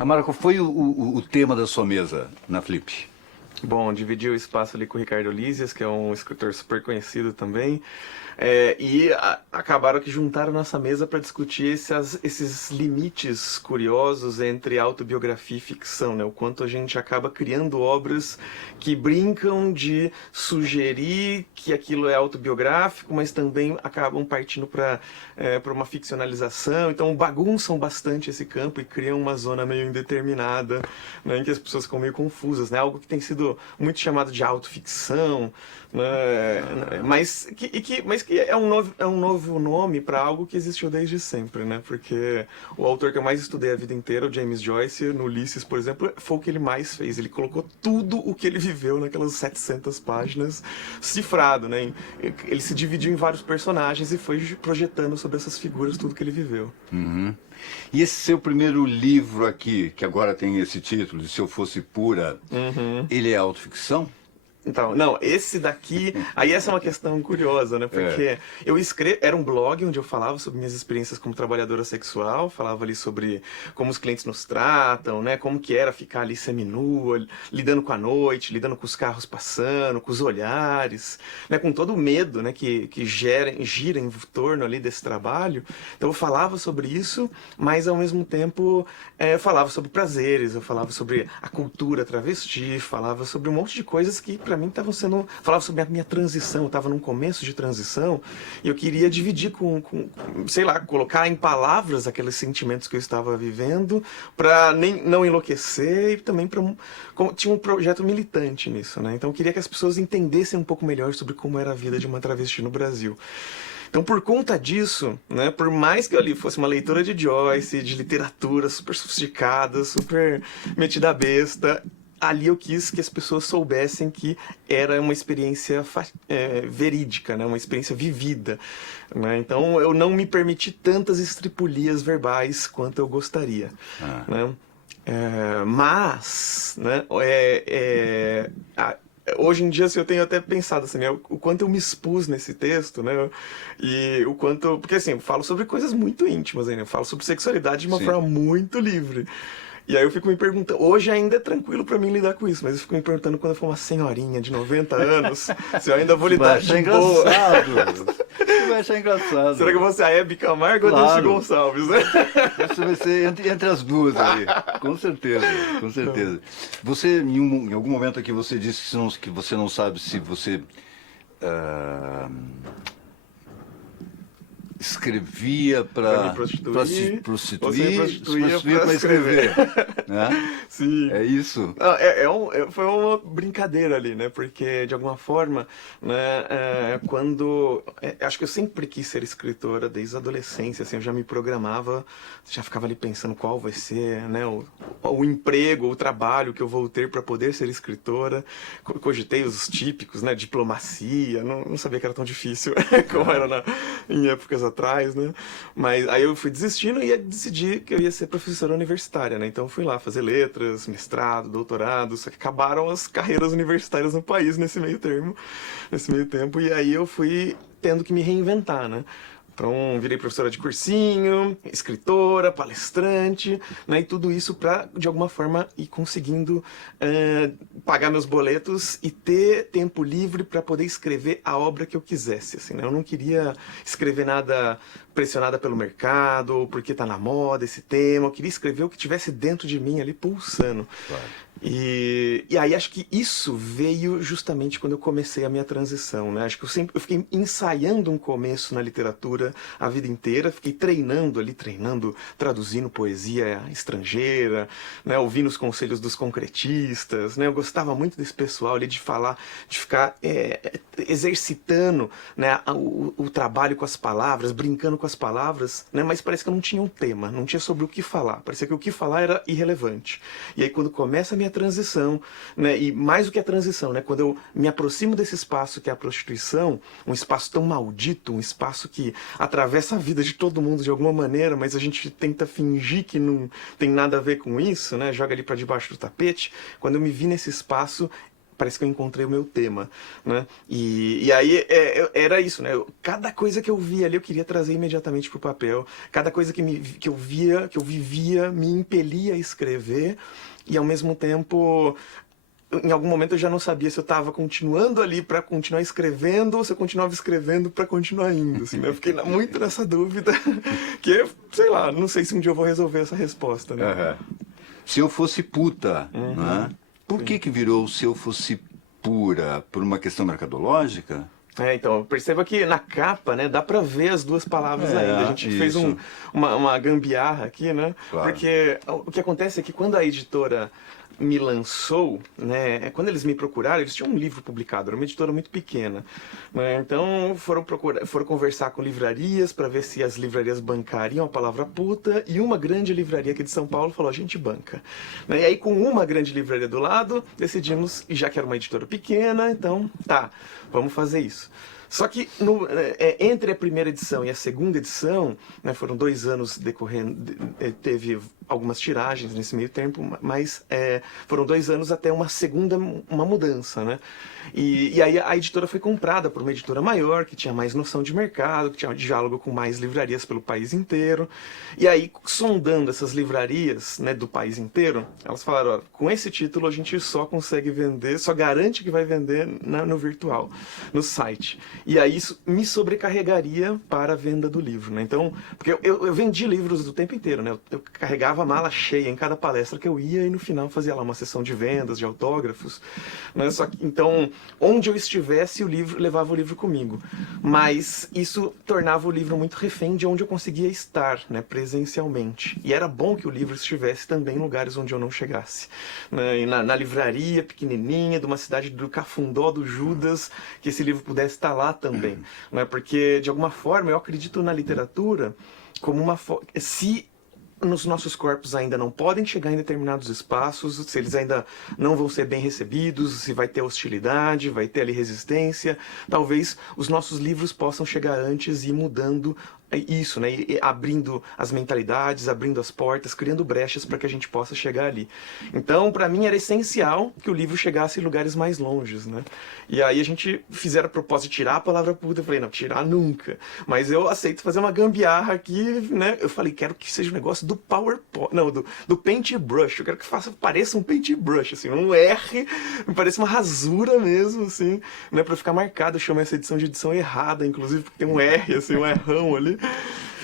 Amara, qual foi o tema da sua mesa na Flip? Bom, dividi o espaço ali com o Ricardo Lísias, que é um escritor super conhecido também. Acabaram que juntaram nossa mesa para discutir esses limites curiosos entre autobiografia e ficção, né? O quanto a gente acaba criando obras que brincam de sugerir que aquilo é autobiográfico, mas também acabam partindo para uma ficcionalização. Então bagunçam bastante esse campo e criam uma zona meio indeterminada, né? Em que as pessoas ficam meio confusas, né? Algo que tem sido muito chamado de autoficção, né? Mas que é um novo nome para algo que existiu desde sempre, né? Porque o autor que eu mais estudei a vida inteira, o James Joyce, no Ulisses, por exemplo, foi o que ele mais fez. Ele colocou tudo o que ele viveu naquelas 700 páginas cifrado, né? Ele se dividiu em vários personagens e foi projetando sobre essas figuras tudo que ele viveu. Uhum. E esse seu primeiro livro aqui, que agora tem esse título, de Se Eu Fosse Pura, ele é autoficção? Então, não, esse daqui, aí essa é uma questão curiosa, né, porque eu escrevo, era um blog onde eu falava sobre minhas experiências como trabalhadora sexual, falava ali sobre como os clientes nos tratam, né, como que era ficar ali seminua, lidando com a noite, lidando com os carros passando, com os olhares, né, com todo o medo, né, que gira em torno ali desse trabalho. Então eu falava sobre isso, mas ao mesmo tempo eu falava sobre prazeres, eu falava sobre a cultura travesti, falava sobre um monte de coisas que para mim estavam sendo... Falava sobre a minha transição, eu estava num começo de transição e eu queria dividir sei lá, colocar em palavras aqueles sentimentos que eu estava vivendo para não enlouquecer e também tinha um projeto militante nisso, né? Então eu queria que as pessoas entendessem um pouco melhor sobre como era a vida de uma travesti no Brasil. Então, por conta disso, né, por mais que eu ali fosse uma leitora de Joyce, de literatura super sofisticada, super metida a besta, ali eu quis que as pessoas soubessem que era uma experiência verídica, né? Uma experiência vivida, né? Então eu não me permiti tantas estripulias verbais quanto eu gostaria, né? Mas, né, hoje em dia, assim, eu tenho até pensado assim, né, o quanto eu me expus nesse texto, né, e o quanto... Porque, assim, eu falo sobre coisas muito íntimas, né, eu falo sobre sexualidade de uma forma muito livre. E aí eu fico me perguntando, hoje ainda é tranquilo pra mim lidar com isso, mas eu fico me perguntando quando eu for uma senhorinha de 90 anos, se eu ainda vou lidar de boa. Você vai achar engraçado. Será que eu vou ser a Hebe Camargo ou a Dulce Gonçalves, né? Você vai ser entre as duas ali, com certeza, com certeza. Você, em algum momento aqui, você disse que você não sabe se você... escrevia para se prostituir para escrever. Né? Sim. É isso? Foi uma brincadeira ali, né? Porque, de alguma forma, né, acho que eu sempre quis ser escritora desde a adolescência, assim, eu já me programava, já ficava ali pensando qual vai ser, né, o emprego, o trabalho que eu vou ter para poder ser escritora. Cogitei os típicos, né? Diplomacia, não sabia que era tão difícil como era em épocas atrás, né? Mas aí eu fui desistindo e decidi que eu ia ser professora universitária, né? Então eu fui lá fazer letras, mestrado, doutorado, só que acabaram as carreiras universitárias no país nesse meio tempo, e aí eu fui tendo que me reinventar, né? Então, virei professora de cursinho, escritora, palestrante, né? E tudo isso para, de alguma forma, ir conseguindo pagar meus boletos e ter tempo livre para poder escrever a obra que eu quisesse, assim, né? Eu não queria escrever nada pressionada pelo mercado, ou porque tá na moda esse tema. Eu queria escrever o que tivesse dentro de mim ali, pulsando. Claro. E aí acho que isso veio justamente quando eu comecei a minha transição, né? Acho que eu fiquei ensaiando um começo na literatura a vida inteira, fiquei treinando, traduzindo poesia estrangeira, né? Ouvindo os conselhos dos concretistas, né? Eu gostava muito desse pessoal ali de ficar exercitando, né, o trabalho com as palavras, brincando com as palavras, né? Mas parece que eu não tinha um tema, não tinha sobre o que falar, parecia que o que falar era irrelevante. E aí quando começa a minha transição, né, e mais do que a transição, né, quando eu me aproximo desse espaço que é a prostituição, um espaço tão maldito, um espaço que atravessa a vida de todo mundo de alguma maneira, mas a gente tenta fingir que não tem nada a ver com isso, né, joga ali para debaixo do tapete. Quando eu me vi nesse espaço, parece que eu encontrei o meu tema, né? E aí era isso, né? Cada coisa que eu via ali eu queria trazer imediatamente pro papel. Cada coisa que eu via, que eu vivia, me impelia a escrever. E ao mesmo tempo, em algum momento eu já não sabia se eu estava continuando ali para continuar escrevendo ou se eu continuava escrevendo para continuar indo. Assim, né? Eu fiquei muito nessa dúvida, que, sei lá, não sei se um dia eu vou resolver essa resposta, né? Aham. Se eu fosse puta, né? Por que virou se eu fosse pura? Por uma questão mercadológica? Então, perceba que na capa, né, dá pra ver as duas palavras ainda. A gente fez isso. uma gambiarra aqui, né? Claro. Porque o que acontece é que quando a editora me lançou, né, quando eles me procuraram, eles tinham um livro publicado, era uma editora muito pequena, né? Então foram conversar com livrarias para ver se as livrarias bancariam a palavra puta, e uma grande livraria aqui de São Paulo falou: a gente banca, né? E aí, com uma grande livraria do lado, decidimos, e já que era uma editora pequena, então tá, vamos fazer isso. Só que entre a primeira edição e a segunda edição, né, foram 2 anos decorrendo, teve algumas tiragens nesse meio tempo, mas foram 2 anos até uma mudança, né? E aí a editora foi comprada por uma editora maior, que tinha mais noção de mercado, que tinha diálogo com mais livrarias pelo país inteiro. E aí, sondando essas livrarias, né, do país inteiro, elas falaram: ó, com esse título a gente só consegue vender, só garante que vai vender no virtual, no site. E aí isso me sobrecarregaria para a venda do livro, né? Então, porque eu vendi livros do tempo inteiro, né? Eu carregava a mala cheia em cada palestra que eu ia e no final fazia lá uma sessão de vendas, de autógrafos, né? Só que, então, onde eu estivesse, levava o livro comigo. Mas isso tornava o livro muito refém de onde eu conseguia estar, né? Presencialmente. E era bom que o livro estivesse também em lugares onde eu não chegasse, né? E na livraria pequenininha de uma cidade do Cafundó do Judas, que esse livro pudesse estar lá também, né? Porque de alguma forma eu acredito na literatura como se nos nossos corpos ainda não podem chegar em determinados espaços, se eles ainda não vão ser bem recebidos, se vai ter hostilidade, vai ter ali resistência, talvez os nossos livros possam chegar antes e ir mudando isso, né? E abrindo as mentalidades, abrindo as portas, criando brechas para que a gente possa chegar ali. Então, para mim era essencial que o livro chegasse em lugares mais longes, né? E aí a gente fizeram a proposta de tirar a palavra puta. Eu falei: não, tirar nunca. Mas eu aceito fazer uma gambiarra aqui, né? Eu falei: quero que seja um negócio do PowerPoint, não, do Paintbrush. Eu quero que pareça um Paintbrush, assim, um R, me parece uma rasura mesmo, assim, né? Para ficar marcado. Eu chamo essa edição de edição errada, inclusive, porque tem um R, assim, um errão ali.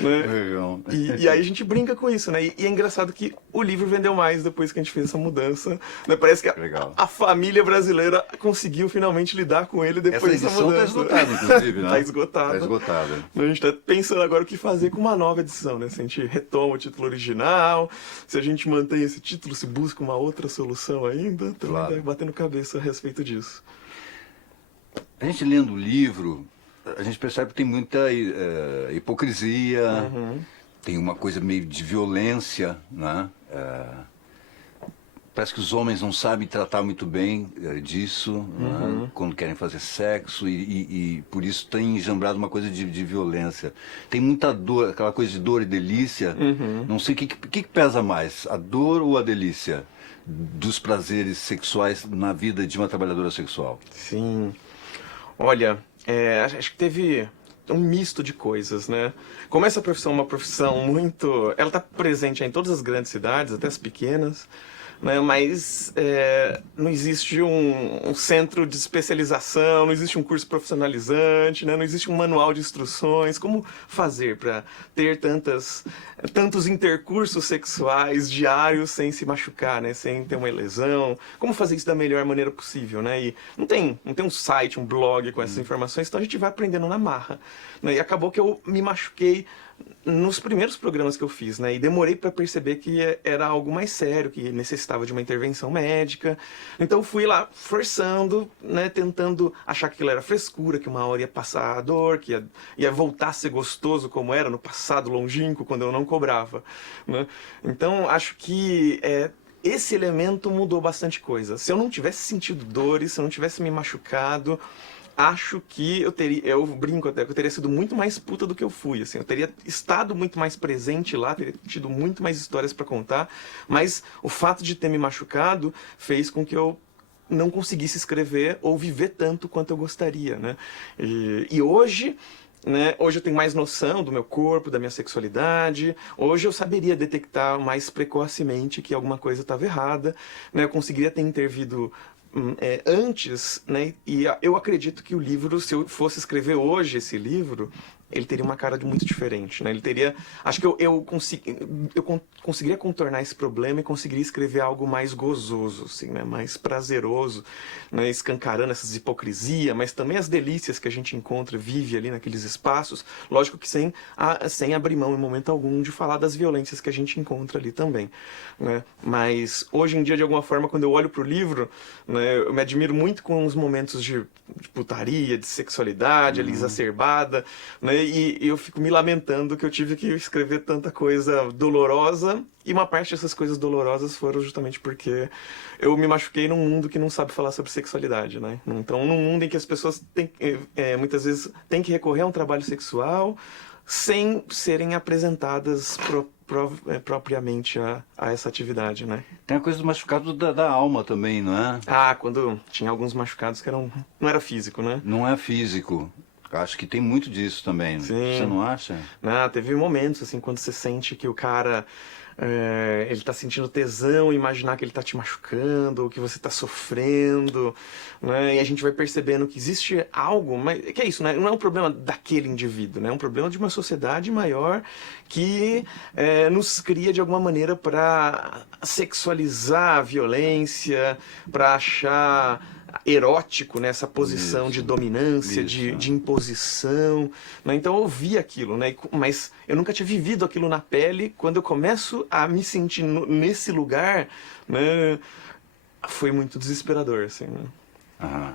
Né? Legal. E aí a gente brinca com isso, né? E é engraçado que o livro vendeu mais depois que a gente fez essa mudança, né? Parece que a família brasileira conseguiu finalmente lidar com ele depois essa dessa edição mudança. está esgotada, inclusive, né? Tá esgotada. Tá esgotada. A gente tá pensando agora o que fazer com uma nova edição, né? Se a gente retoma o título original, se a gente mantém esse título, se busca uma outra solução ainda. Então, Claro. tá batendo cabeça a respeito disso. A gente lendo o livro, a gente percebe que tem muita hipocrisia, tem uma coisa meio de violência, né? Parece que os homens não sabem tratar muito bem disso, né? Quando querem fazer sexo, e por isso tem engembrado uma coisa de violência. Tem muita dor, aquela coisa de dor e delícia. Não sei o que pesa mais, a dor ou a delícia dos prazeres sexuais na vida de uma trabalhadora sexual? Sim. Olha, acho que teve um misto de coisas, né? Como essa profissão é uma profissão muito... Ela está presente em todas as grandes cidades, até as pequenas, né? Mas não existe um centro de especialização, não existe um curso profissionalizante, né? Não existe um manual de instruções. Como fazer para ter tantos intercursos sexuais diários sem se machucar, né? Sem ter uma lesão? Como fazer isso da melhor maneira possível, né? E não tem um site, um blog com essas informações, então a gente vai aprendendo na marra, né? E acabou que eu me machuquei nos primeiros programas que eu fiz, né? E demorei para perceber que era algo mais sério, que necessitava de uma intervenção médica. Então fui lá forçando, né? Tentando achar que aquilo era frescura, que uma hora ia passar a dor, que ia voltar a ser gostoso como era no passado longínquo, quando eu não cobrava, né? Então acho que esse elemento mudou bastante coisa. Se eu não tivesse sentido dores, se eu não tivesse me machucado, acho que eu brinco até, que eu teria sido muito mais puta do que eu fui, assim, eu teria estado muito mais presente lá, teria tido muito mais histórias para contar, mas o fato de ter me machucado fez com que eu não conseguisse escrever ou viver tanto quanto eu gostaria, né? E hoje, né, hoje eu tenho mais noção do meu corpo, da minha sexualidade. Hoje eu saberia detectar mais precocemente que alguma coisa estava errada, né? Eu conseguiria ter intervido antes, né? E eu acredito que o livro, se eu fosse escrever hoje esse livro, ele teria uma cara muito diferente, né? Ele teria, acho que conseguiria contornar esse problema e conseguiria escrever algo mais gozoso, assim, né? Mais prazeroso, né? Escancarando essas hipocrisias, mas também as delícias que a gente encontra, vive ali naqueles espaços. Lógico que sem abrir mão em momento algum de falar das violências que a gente encontra ali também, né? Mas hoje em dia, de alguma forma, quando eu olho para o livro, né, eu me admiro muito com os momentos de putaria, de sexualidade ali exacerbada, né? E eu fico me lamentando que eu tive que escrever tanta coisa dolorosa, e uma parte dessas coisas dolorosas foram justamente porque eu me machuquei num mundo que não sabe falar sobre sexualidade, né? Então, num mundo em que as pessoas muitas vezes têm que recorrer a um trabalho sexual sem serem apresentadas propriamente a essa atividade, né? Tem a coisa do machucado da alma também, não é? Ah, quando tinha alguns machucados que não era físico, né? Não é físico. Acho que tem muito disso também. Sim. Você não acha? Ah, teve momentos, assim, quando você sente que o cara, ele tá sentindo tesão, imaginar que ele tá te machucando, ou que você tá sofrendo, né? E a gente vai percebendo que existe algo, mas que é isso, né? Não é um problema daquele indivíduo, né? É um problema de uma sociedade maior que nos cria de alguma maneira para sexualizar a violência, para achar erótico nessa posição de dominância, de imposição, né? Então eu vi aquilo, né? Mas eu nunca tinha vivido aquilo na pele. Quando eu começo a me sentir nesse lugar, né, foi muito desesperador, assim, né? Aham.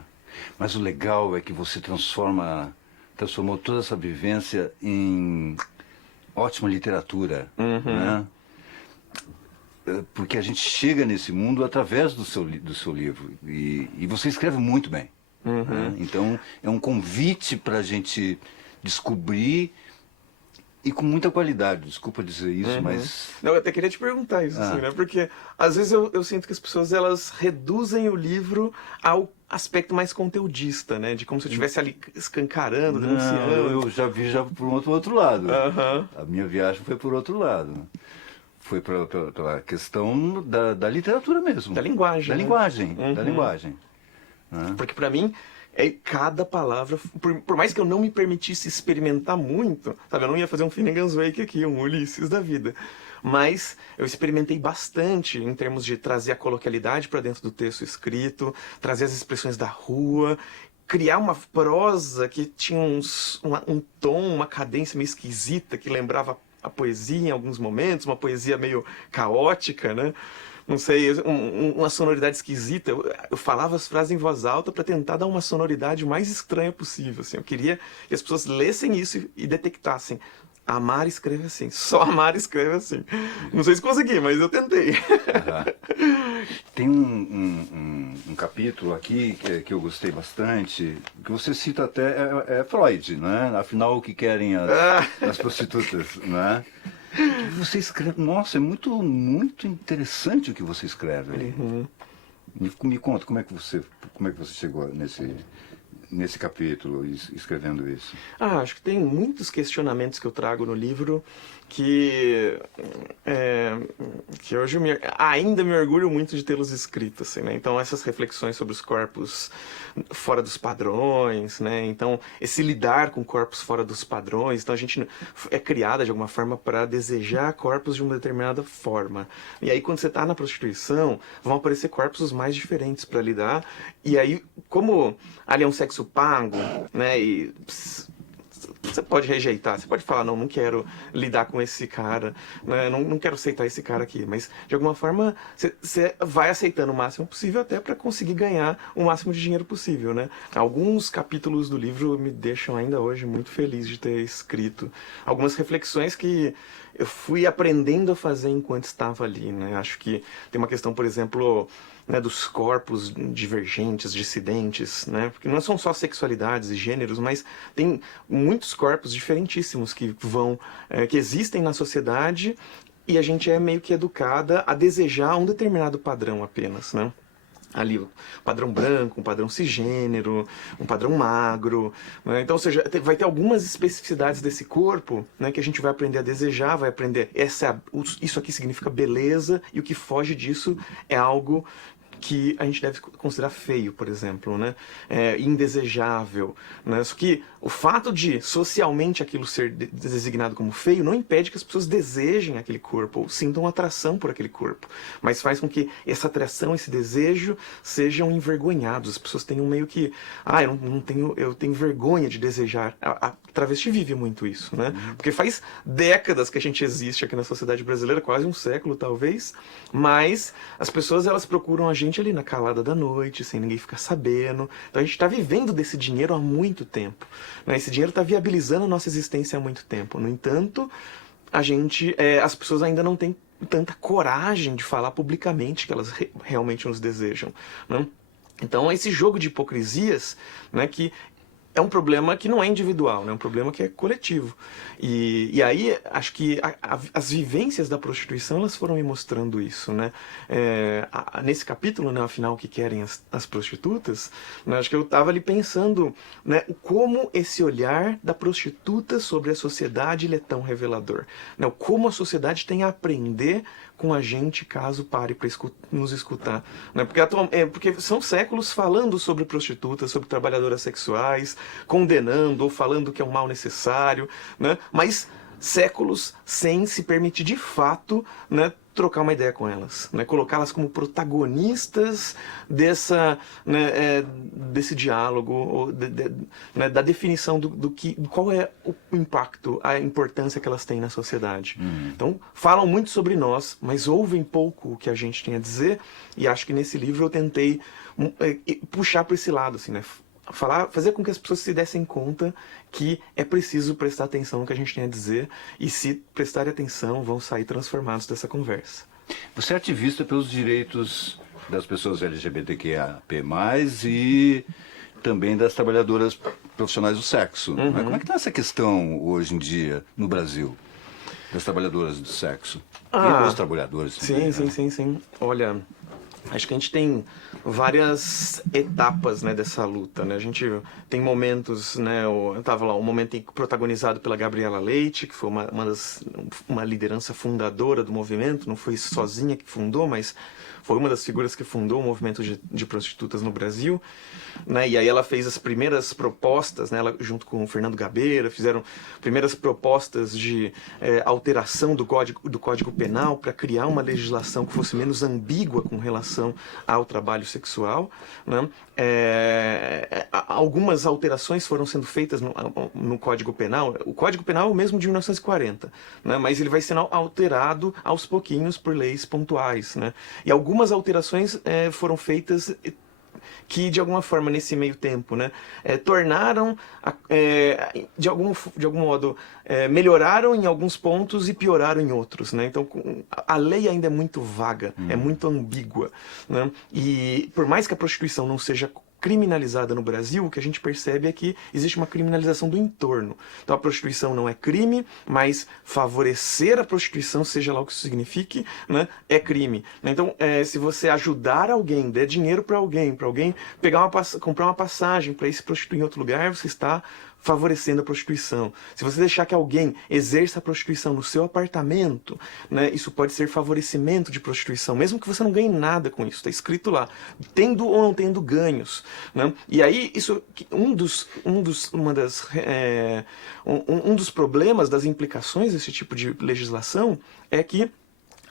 Mas o legal é que você transformou toda essa vivência em ótima literatura, né? Porque a gente chega nesse mundo através do seu livro. E você escreve muito bem. Né? Então, é um convite para a gente descobrir, e com muita qualidade. Desculpa dizer isso, mas... Não, eu até queria te perguntar isso, assim, né? Porque, às vezes, eu sinto que as pessoas, elas reduzem o livro ao aspecto mais conteudista, né? De como se eu estivesse ali escancarando, denunciando. Eu já vi por outro lado. A minha viagem foi por outro lado. Foi pela questão da literatura mesmo. Da linguagem. Da linguagem. Da linguagem. Porque para mim, cada palavra, por mais que eu não me permitisse experimentar muito, sabe? Eu não ia fazer um Finnegan's Wake aqui, um Ulisses da vida. Mas eu experimentei bastante em termos de trazer a coloquialidade para dentro do texto escrito, trazer as expressões da rua, criar uma prosa que tinha um tom, uma cadência meio esquisita, que lembrava a poesia em alguns momentos, uma poesia meio caótica, né? Não sei, uma sonoridade esquisita. Eu falava as frases em voz alta para tentar dar uma sonoridade mais estranha possível, assim. Eu queria que as pessoas lessem isso e detectassem. Amar escreve assim, só Amar escreve assim. Não sei se consegui, mas eu tentei. Tem um capítulo aqui que eu gostei bastante, que você cita até Freud, né? Afinal, o que querem as prostitutas, né? Você escreve, nossa, é muito interessante o que você escreve ali. Me conta, como é que você chegou nesse capítulo, escrevendo isso? Acho que tem muitos questionamentos que eu trago no livro que hoje ainda me orgulho muito de tê-los escritos, assim, né? Então, essas reflexões sobre os corpos fora dos padrões, né? Então, esse lidar com corpos fora dos padrões. Então, a gente é criada, de alguma forma, para desejar corpos de uma determinada forma. E aí, quando você está na prostituição, vão aparecer corpos os mais diferentes para lidar. E aí, como ali é um sexo pago, né? E você pode rejeitar, você pode falar, não quero lidar com esse cara, né? não quero aceitar esse cara aqui, mas de alguma forma você vai aceitando o máximo possível até para conseguir ganhar o máximo de dinheiro possível, né? Alguns capítulos do livro me deixam ainda hoje muito feliz de ter escrito algumas reflexões que eu fui aprendendo a fazer enquanto estava ali, né? Acho que tem uma questão, por exemplo, né, dos corpos divergentes, dissidentes, né? Porque não são só sexualidades e gêneros, mas tem muitos corpos diferentíssimos que que existem na sociedade, e a gente é meio que educada a desejar um determinado padrão apenas, né? ali um padrão branco, um padrão cisgênero, um padrão magro, né? Então, ou seja, vai ter algumas especificidades desse corpo, né, que a gente vai aprender a desejar, vai aprender isso aqui significa beleza, e o que foge disso é algo que a gente deve considerar feio, por exemplo, né? Indesejável, né? Só que o fato de socialmente aquilo ser designado como feio não impede que as pessoas desejem aquele corpo ou sintam atração por aquele corpo, mas faz com que essa atração, esse desejo sejam envergonhados. As pessoas tenham meio que, eu tenho vergonha de desejar. A travesti vive muito isso, né? Porque faz décadas que a gente existe aqui na sociedade brasileira, quase um século talvez, mas as pessoas elas procuram a gente ali na calada da noite, sem ninguém ficar sabendo. Então a gente está vivendo desse dinheiro há muito tempo, né? Esse dinheiro está viabilizando a nossa existência há muito tempo. No entanto, as pessoas ainda não têm tanta coragem de falar publicamente que elas realmente nos desejam, né? Então esse jogo de hipocrisias, né, que é um problema que não é individual, né? É um problema que é coletivo. E aí, acho que as vivências da prostituição, elas foram me mostrando isso, né? Nesse capítulo, né, afinal, o que querem as prostitutas, né, acho que eu estava ali pensando, né, como esse olhar da prostituta sobre a sociedade ele é tão revelador, né? Como a sociedade tem a aprender com a gente caso pare para nos escutar, né? Porque são séculos falando sobre prostitutas, sobre trabalhadoras sexuais, condenando ou falando que é um mal necessário, né? Mas séculos sem se permitir de fato, né, trocar uma ideia com elas, né? Colocá-las como protagonistas desse diálogo, ou né, da definição qual é o impacto, a importância que elas têm na sociedade. Então, falam muito sobre nós, mas ouvem pouco o que a gente tem a dizer, e acho que nesse livro eu tentei puxar para esse lado, assim, né? Fazer com que as pessoas se dessem conta que é preciso prestar atenção no que a gente tem a dizer, e se prestarem atenção, vão sair transformados dessa conversa. Você é ativista pelos direitos das pessoas LGBTQIA+, e também das trabalhadoras profissionais do sexo. Né? Como é que está essa questão hoje em dia no Brasil, das trabalhadoras do sexo? E dos trabalhadores também, Sim. Olha, acho que a gente tem várias etapas, né, dessa luta, né? A gente tem momentos, né? Eu estava lá, um momento protagonizado pela Gabriela Leite, que foi uma liderança fundadora do movimento, não foi sozinha que fundou, mas foi uma das figuras que fundou o movimento de prostitutas no Brasil, né? E aí ela fez as primeiras propostas, né? Ela, junto com o Fernando Gabeira, fizeram primeiras propostas de alteração do Código Penal para criar uma legislação que fosse menos ambígua com relação ao trabalho sexual, né? Algumas alterações foram sendo feitas no Código Penal. O Código Penal é o mesmo de 1940, né? Mas ele vai sendo alterado aos pouquinhos por leis pontuais, né? E algumas alterações foram feitas que, de alguma forma, nesse meio tempo, né, tornaram, de algum modo, melhoraram em alguns pontos e pioraram em outros, né? Então, a lei ainda é muito vaga, é muito ambígua, né? E por mais que a prostituição não seja criminalizada no Brasil, o que a gente percebe é que existe uma criminalização do entorno. Então a prostituição não é crime, mas favorecer a prostituição, seja lá o que isso signifique, né, é crime. Então, se você ajudar alguém, der dinheiro para alguém comprar uma passagem para ir se prostituir em outro lugar, você está favorecendo a prostituição. Se você deixar que alguém exerça a prostituição no seu apartamento, né, isso pode ser favorecimento de prostituição, mesmo que você não ganhe nada com isso. Está escrito lá, tendo ou não tendo ganhos, né? E aí, um dos problemas, das implicações desse tipo de legislação é que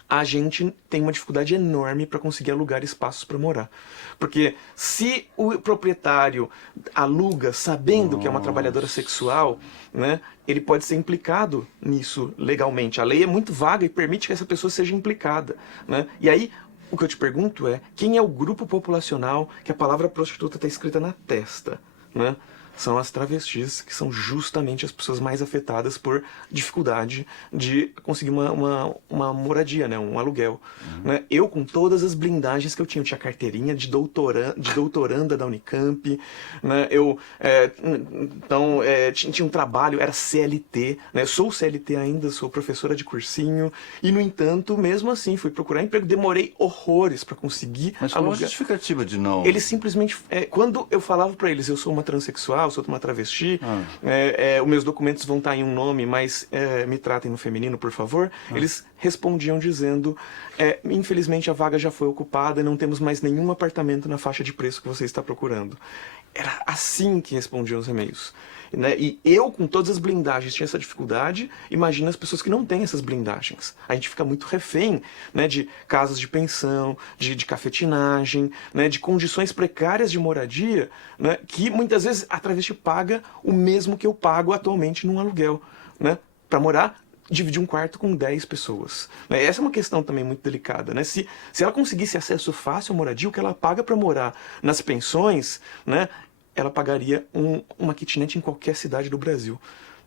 a gente tem uma dificuldade enorme para conseguir alugar espaços para morar. Porque se o proprietário aluga sabendo que é uma trabalhadora sexual, né, ele pode ser implicado nisso legalmente. A lei é muito vaga e permite que essa pessoa seja implicada, né? E aí, o que eu te pergunto é, quem é o grupo populacional que a palavra prostituta está escrita na testa, né? são as travestis, que são justamente as pessoas mais afetadas por dificuldade de conseguir uma moradia, né? Um aluguel. Né? Eu, com todas as blindagens que eu tinha carteirinha de doutoranda da Unicamp, né? Tinha um trabalho, era CLT, né? Eu sou CLT ainda, sou professora de cursinho, e no entanto, mesmo assim, fui procurar emprego, demorei horrores para conseguir Mas qual a justificativa de não... Eles simplesmente, quando eu falava para eles, eu sou uma transexual, sou uma travesti, os meus documentos vão estar em um nome, mas me tratem no feminino, por favor, eles respondiam dizendo, infelizmente a vaga já foi ocupada e não temos mais nenhum apartamento na faixa de preço que você está procurando. Era assim que respondiam os e-mails. Né? E eu, com todas as blindagens, tinha essa dificuldade. Imagina as pessoas que não têm essas blindagens. A gente fica muito refém, né, de casas de pensão, de cafetinagem, né, de condições precárias de moradia, né, que muitas vezes a travesti paga o mesmo que eu pago atualmente num aluguel, né, para morar, dividir um quarto com 10 pessoas. Né? Essa é uma questão também muito delicada. Né? Se ela conseguisse acesso fácil à moradia, o que ela paga para morar nas pensões, né, ela pagaria uma kitnet em qualquer cidade do Brasil.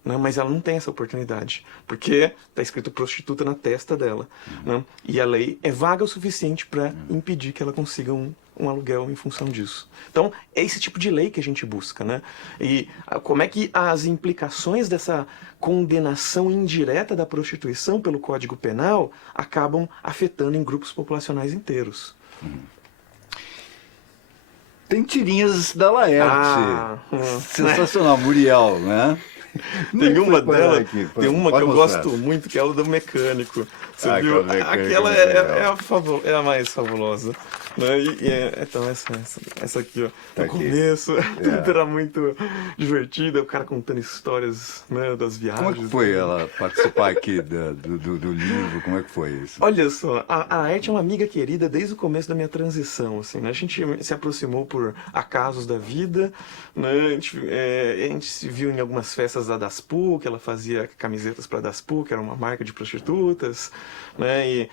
Né? Mas ela não tem essa oportunidade, porque está escrito prostituta na testa dela. Né? E a lei é vaga o suficiente para impedir que ela consiga um aluguel em função disso. Então, é esse tipo de lei que a gente busca. Né? E como é que as implicações dessa condenação indireta da prostituição pelo Código Penal acabam afetando em grupos populacionais inteiros. Tem tirinhas da Laerte. Sensacional, Muriel, né? Tem uma dela, aqui. tem uma que eu gosto muito, que é o do mecânico. Você viu? Aquela é a mais fabulosa. Né? Então, essa aqui, ó. No começo, era muito divertida, o cara contando histórias, né, das viagens. Como é que foi ela participar aqui do livro? Como é que foi isso? Olha só, a Laerte é uma amiga querida desde o começo da minha transição. Assim, né? A gente se aproximou por acasos da vida. Né? A gente se viu em algumas festas da Daspu, que ela fazia camisetas para a Daspu, que era uma marca de prostitutas. Né? E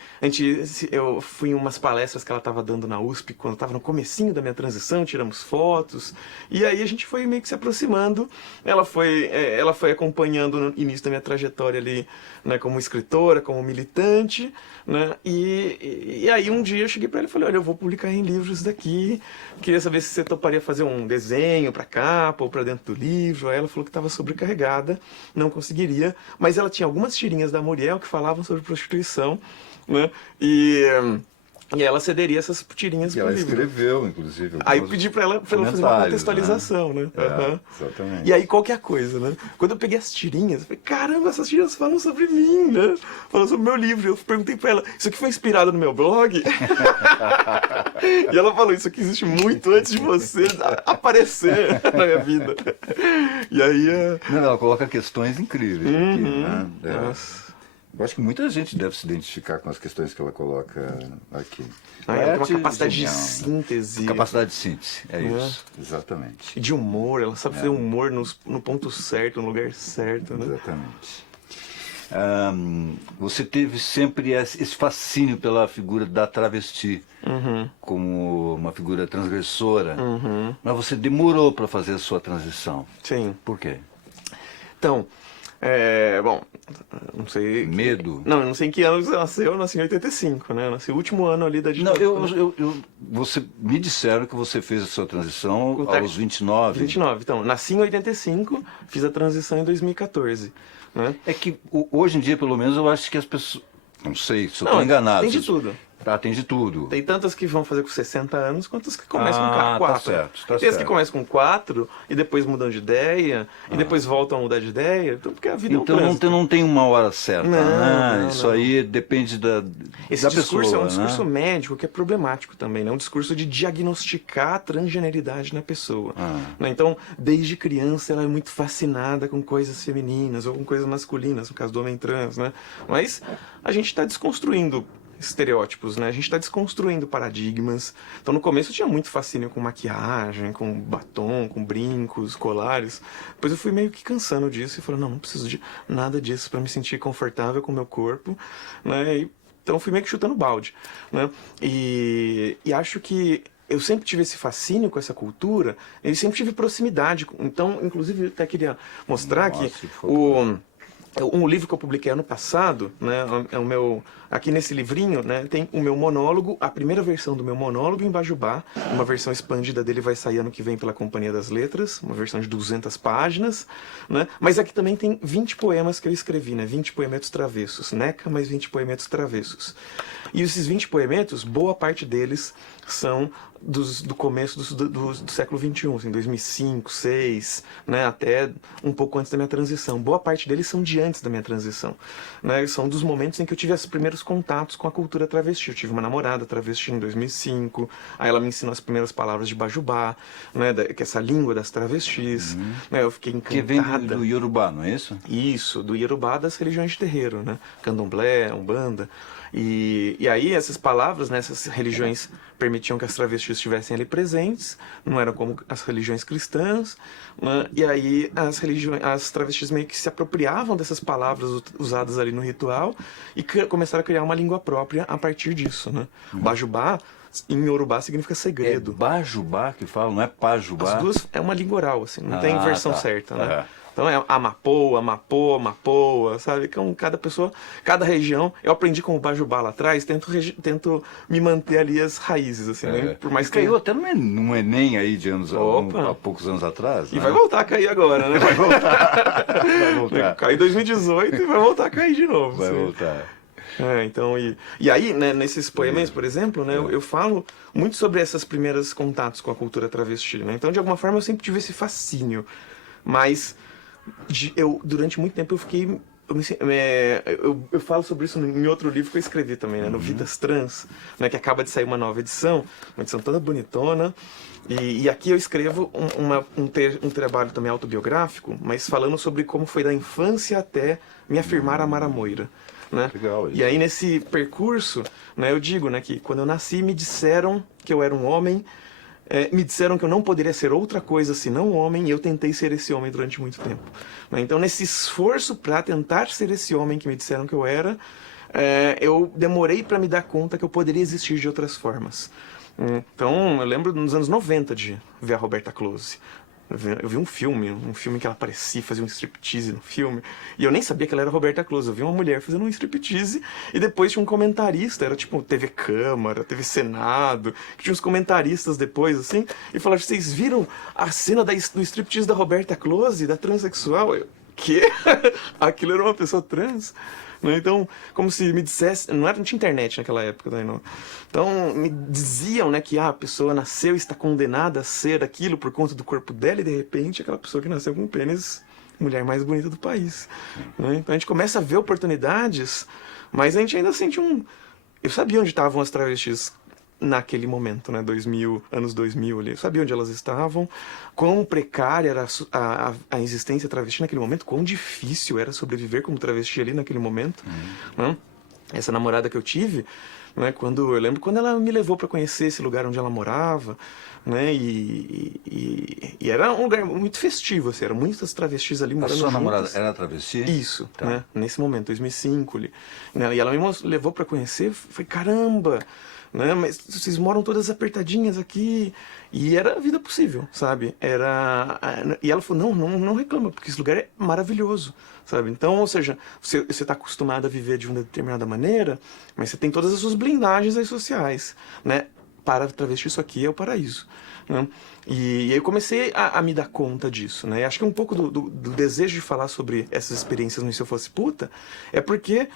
eu fui em umas palestras que ela estava dando na USP, quando estava no comecinho da minha transição, tiramos fotos, e aí a gente foi meio que se aproximando. Ela foi acompanhando no início da minha trajetória ali, né, como escritora, como militante, né? E aí um dia eu cheguei para ela e falei, olha, eu vou publicar em livros daqui, queria saber se você toparia fazer um desenho para capa ou para dentro do livro. Aí ela falou que estava sobrecarregada, não conseguiria, mas ela tinha algumas tirinhas da Muriel que falavam sobre prostituição, né? E ela cederia essas tirinhas pro livro. Ela escreveu, inclusive. Aí eu pedi pra ela fazer uma contextualização, né? Exatamente. E aí, qual que é a coisa, né? Quando eu peguei as tirinhas, eu falei, caramba, essas tirinhas falam sobre mim, né? Falam sobre o meu livro. Eu perguntei pra ela, isso aqui foi inspirado no meu blog? E ela falou, isso aqui existe muito antes de você aparecer na minha vida. E aí... Não, ela coloca questões incríveis aqui, né? Nossa. Eu acho que muita gente deve se identificar com as questões que ela coloca aqui. Ela tem uma capacidade de síntese. Capacidade de síntese, é isso. Exatamente. E de humor, ela sabe fazer humor no ponto certo, no lugar certo, né? Exatamente. Você teve sempre esse fascínio pela figura da travesti, como uma figura transgressora, mas você demorou para fazer a sua transição. Sim. Por quê? Então, bom, não sei... Medo? Não, eu não sei em que ano você nasceu, eu nasci em 85, né? Eu nasci o último ano ali da ditadura. Não, você me disseram que você fez a sua transição aos 29. 29, então, nasci em 85, fiz a transição em 2014, né? É que hoje em dia, pelo menos, eu acho que as pessoas... Não sei, se eu estou enganado. Tem de tudo. Tem de tudo. Tem tantas que vão fazer com 60 anos, quanto as que começam com 4. Tá certo, tem as que começam com 4 e depois mudam de ideia, e depois voltam a mudar de ideia, então, porque a vida então é um não tem uma hora certa, né? Isso não. aí depende Esse da discurso pessoa, é um discurso né? médico que é problemático também, né? Um discurso de diagnosticar a transgeneridade na pessoa. Né? Então, desde criança, ela é muito fascinada com coisas femininas ou com coisas masculinas, no caso do homem trans, né? Mas a gente está desconstruindo estereótipos, né? A gente está desconstruindo paradigmas. Então, no começo eu tinha muito fascínio com maquiagem, com batom, com brincos, colares. Depois eu fui meio que cansando disso e falei, não preciso de nada disso para me sentir confortável com o meu corpo, né? Então eu fui meio que chutando balde, né? E acho que eu sempre tive esse fascínio com essa cultura, eu sempre tive proximidade. Então, inclusive, eu até queria mostrar Nossa, que por favor. um livro que eu publiquei ano passado, né, é o meu, aqui nesse livrinho, né, tem o meu monólogo, a primeira versão do meu monólogo em Bajubá, uma versão expandida dele vai sair ano que vem pela Companhia das Letras, uma versão de 200 páginas, né, mas aqui também tem 20 poemas que eu escrevi, né, 20 poemetos travessos, Neca mais 20 poemetos travessos. E esses 20 poemetos, boa parte deles são do começo do século XXI, assim, 2005, 2006, né, até um pouco antes da minha transição. Boa parte deles são de antes da minha transição. Né, são dos momentos em que eu tive os primeiros contatos com a cultura travesti. Eu tive uma namorada travesti em 2005, aí ela me ensinou as primeiras palavras de Bajubá, né, que é essa língua das travestis. Né, eu fiquei Que vem encantada. do Yorubá, não é isso? Isso, do Iorubá das religiões de terreiro, né? Candomblé, Umbanda. E aí essas palavras, né, essas religiões permitiam que as travestis estivessem ali presentes, não eram como as religiões cristãs, né? E aí as travestis meio que se apropriavam dessas palavras usadas ali no ritual e começaram a criar uma língua própria a partir disso, né? Bajubá, em Yorubá, significa É segredo. Bajubá que fala, não é Pajubá? As duas é uma língua oral, assim, não tem versão tá. certa, né? É. Então é Amapoa, Amapoa, Amapoa, sabe? Então, cada pessoa, cada região. Eu aprendi com o Bajubá lá atrás, tento me manter ali as raízes, assim, né? Por mais que. Caiu até no Enem aí de anos, Opa. há poucos anos atrás. E né? vai voltar a cair agora, né? Vai voltar. Vai voltar. Caiu em 2018 e vai voltar a cair de novo. Vai assim. voltar. Então, e aí, né, nesses poemas, por exemplo, né, eu falo muito sobre esses primeiros contatos com a cultura travesti, né? Então, de alguma forma, eu sempre tive esse fascínio. Mas, durante muito tempo, eu fiquei... Eu falo sobre isso em outro livro que eu escrevi também, né, no Vidas Trans, né, que acaba de sair uma nova edição, uma edição toda bonitona. E aqui eu escrevo um trabalho também autobiográfico, mas falando sobre como foi da infância até me afirmar amar a Moira. Né? Legal isso. E aí nesse percurso, né, eu digo, né, que quando eu nasci me disseram que eu era um homem, me disseram que eu não poderia ser outra coisa senão um homem, e eu tentei ser esse homem durante muito tempo. Né? Então nesse esforço para tentar ser esse homem que me disseram que eu era, eu demorei para me dar conta que eu poderia existir de outras formas. Então eu lembro nos anos 90 de ver a Roberta Close. Eu vi um filme que ela aparecia, fazia um striptease no filme, e eu nem sabia que ela era Roberta Close. Eu vi uma mulher fazendo um striptease, e depois tinha um comentarista, era tipo TV Câmara, TV Senado, que tinha uns comentaristas depois, assim, e falaram: vocês viram a cena do striptease da Roberta Close, da transexual? Eu, quê? Aquilo era uma pessoa trans? Né? Então, como se me dissesse... Não tinha internet naquela época. Né? Então, me diziam, né, que a pessoa nasceu e está condenada a ser aquilo por conta do corpo dela, e de repente aquela pessoa que nasceu com pênis, mulher mais bonita do país. Né? Então a gente começa a ver oportunidades, mas a gente ainda sente um... Eu sabia onde estavam as travestis naquele momento, né, anos 2000 ali. Eu sabia onde elas estavam, quão precária era a existência travesti naquele momento, quão difícil era sobreviver como travesti ali naquele momento. Né? Essa namorada que eu tive, né, eu lembro quando ela me levou para conhecer esse lugar onde ela morava, né, e era um lugar muito festivo, assim, eram muitas travestis ali morando juntas. A sua namorada juntas. era travesti? Isso, Tá. né, nesse momento, 2005 ali. Né, e ela me levou para conhecer, eu falei, caramba... Né? Mas vocês moram todas apertadinhas aqui. E era a vida possível, sabe? E ela falou, não reclama, porque esse lugar é maravilhoso, sabe? Então, ou seja, você está acostumado a viver de uma determinada maneira, mas você tem todas as suas blindagens aí sociais, né? Para travesti, isso aqui é o paraíso. Né? E aí eu comecei a me dar conta disso, né? E acho que um pouco do desejo de falar sobre essas experiências no Se Eu Fosse Puta é porque...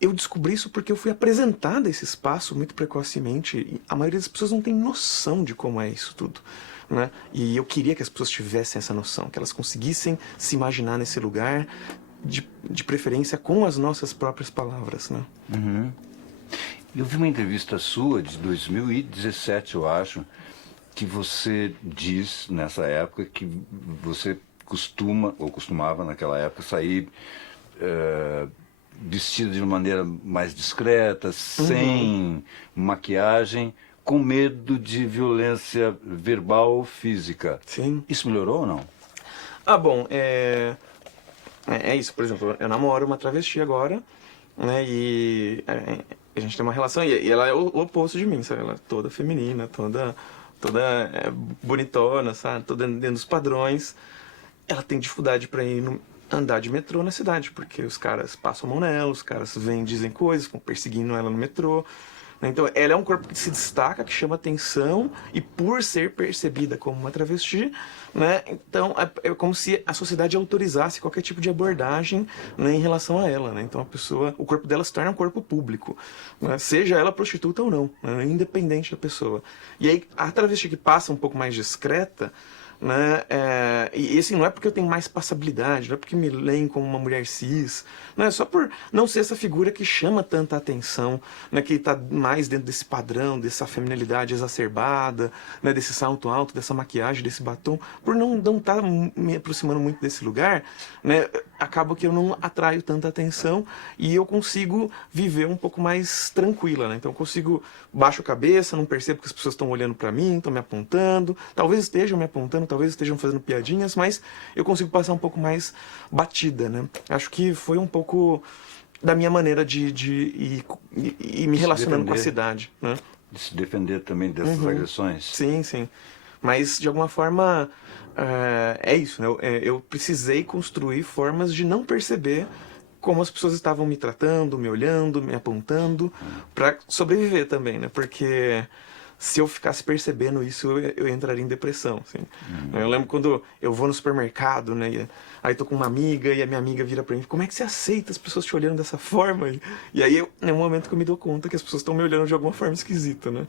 Eu descobri isso porque eu fui apresentada a esse espaço muito precocemente, e a maioria das pessoas não tem noção de como é isso tudo, né? E eu queria que as pessoas tivessem essa noção, que elas conseguissem se imaginar nesse lugar, de preferência com as nossas próprias palavras, né? Uhum. Eu vi uma entrevista sua de 2017, eu acho, que você diz nessa época que você costumava naquela época sair vestida de uma maneira mais discreta, sem maquiagem, com medo de violência verbal ou física. Sim. Isso melhorou ou não? Ah, bom, é isso. Por exemplo, eu namoro uma travesti agora, né, e a gente tem uma relação, e ela é o oposto de mim, sabe? Ela é toda feminina, toda bonitona, sabe? Toda dentro dos padrões. Ela tem dificuldade para andar de metrô na cidade, porque os caras passam a mão nela, os caras vêm, dizem coisas, ficam perseguindo ela no metrô. Então, ela é um corpo que se destaca, que chama atenção, e por ser percebida como uma travesti, né, então é como se a sociedade autorizasse qualquer tipo de abordagem, né, em relação a ela. Né? Então, o corpo dela se torna um corpo público, né, seja ela prostituta ou não, né, independente da pessoa. E aí, a travesti que passa um pouco mais discreta, né? E assim, não é porque eu tenho mais passabilidade, não é porque me leem como uma mulher cis, não é só por não ser essa figura que chama tanta atenção, né? Que está mais dentro desse padrão, dessa feminilidade exacerbada, né? Desse salto alto, dessa maquiagem, desse batom, por não estar me aproximando muito desse lugar, né? Acaba que eu não atraio tanta atenção e eu consigo viver um pouco mais tranquila, né? Então eu consigo, baixo a cabeça, não percebo que as pessoas estão olhando para mim, estão me apontando, talvez estejam me apontando, talvez estejam fazendo piadinhas, mas eu consigo passar um pouco mais batida, né? Acho que foi um pouco da minha maneira de ir me relacionando com a cidade, né? De se defender também dessas agressões. Sim, sim. Mas, de alguma forma, é isso, né? Eu precisei construir formas de não perceber como as pessoas estavam me tratando, me olhando, me apontando, para sobreviver também, né? Porque se eu ficasse percebendo isso, eu entraria em depressão, assim. Eu lembro quando eu vou no supermercado, né? Aí tô com uma amiga e a minha amiga vira pra mim, como é que você aceita as pessoas te olhando dessa forma? E aí é um momento que eu me dou conta que as pessoas estão me olhando de alguma forma esquisita, né?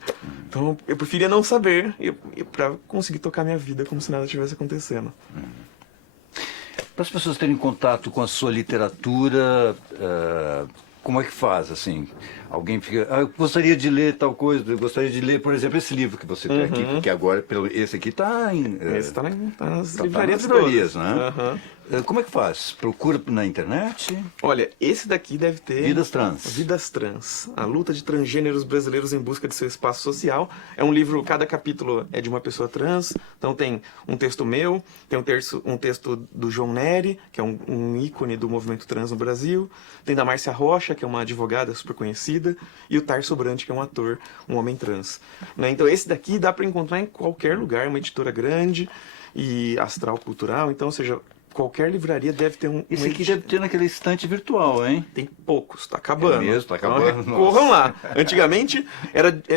Então eu preferia não saber pra conseguir tocar minha vida como se nada tivesse acontecendo. Para as pessoas terem contato com a sua literatura, como é que faz, assim? Alguém fica, eu gostaria de ler tal coisa, eu gostaria de ler, por exemplo, esse livro que você tem aqui, porque agora, esse aqui está em... Esse tá nas tá livrarias nas livrarias, todas. né? Como é que faz? Procura na internet? Olha, esse daqui deve ter... Vidas Trans. Vidas Trans. A luta de transgêneros brasileiros em busca de seu espaço social. É um livro, cada capítulo é de uma pessoa trans. Então tem um texto meu, tem um texto do João Neri, que é um ícone do movimento trans no Brasil. Tem da Márcia Rocha, que é uma advogada super conhecida. E o Tarso Brant, que é um ator, um homem trans. Né? Então esse daqui dá para encontrar em qualquer lugar, uma editora grande e astral cultural. Então, ou seja... Qualquer livraria deve ter um... Esse aqui deve ter naquele estante virtual, hein? Tem poucos, tá acabando. É mesmo, tá acabando. Então, corram lá. Antigamente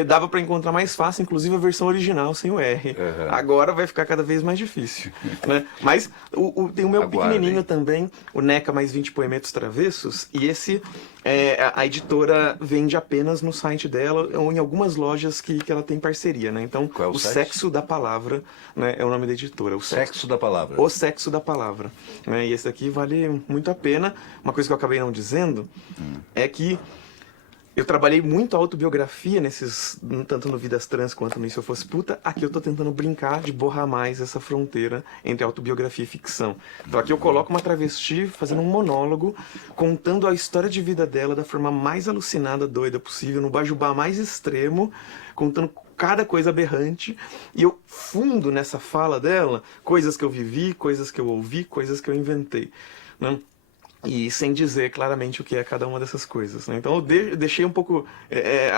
dava para encontrar mais fácil, inclusive a versão original sem o R. Agora vai ficar cada vez mais difícil. Né? Mas tem o meu pequenininho também, o NECA mais 20 Poemetos Travessos, e esse a editora vende apenas no site dela ou em algumas lojas que ela tem parceria. Né? Então, qual é o site? Sexo da Palavra, né, é o nome da editora. O Sexo da Palavra. O Sexo da Palavra. E esse daqui vale muito a pena. Uma coisa que eu acabei não dizendo é que eu trabalhei muito a autobiografia tanto no Vidas Trans quanto no E Se Eu Fosse Puta. Aqui eu tô tentando brincar de borrar mais essa fronteira entre autobiografia e ficção. Então aqui eu coloco uma travesti fazendo um monólogo, contando a história de vida dela da forma mais alucinada, doida possível, no bajubá mais extremo, contando cada coisa aberrante, e eu fundo nessa fala dela coisas que eu vivi, coisas que eu ouvi, coisas que eu inventei, né? E sem dizer claramente o que é cada uma dessas coisas, né? Então eu deixei um pouco...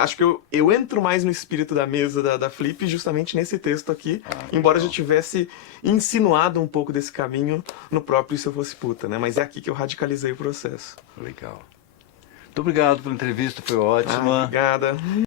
acho que eu entro mais no espírito da mesa da Flip justamente nesse texto aqui, embora eu já tivesse insinuado um pouco desse caminho no próprio Se Eu Fosse Puta, né? Mas é aqui que eu radicalizei o processo. Legal. Muito obrigado pela entrevista, foi ótima. Obrigada.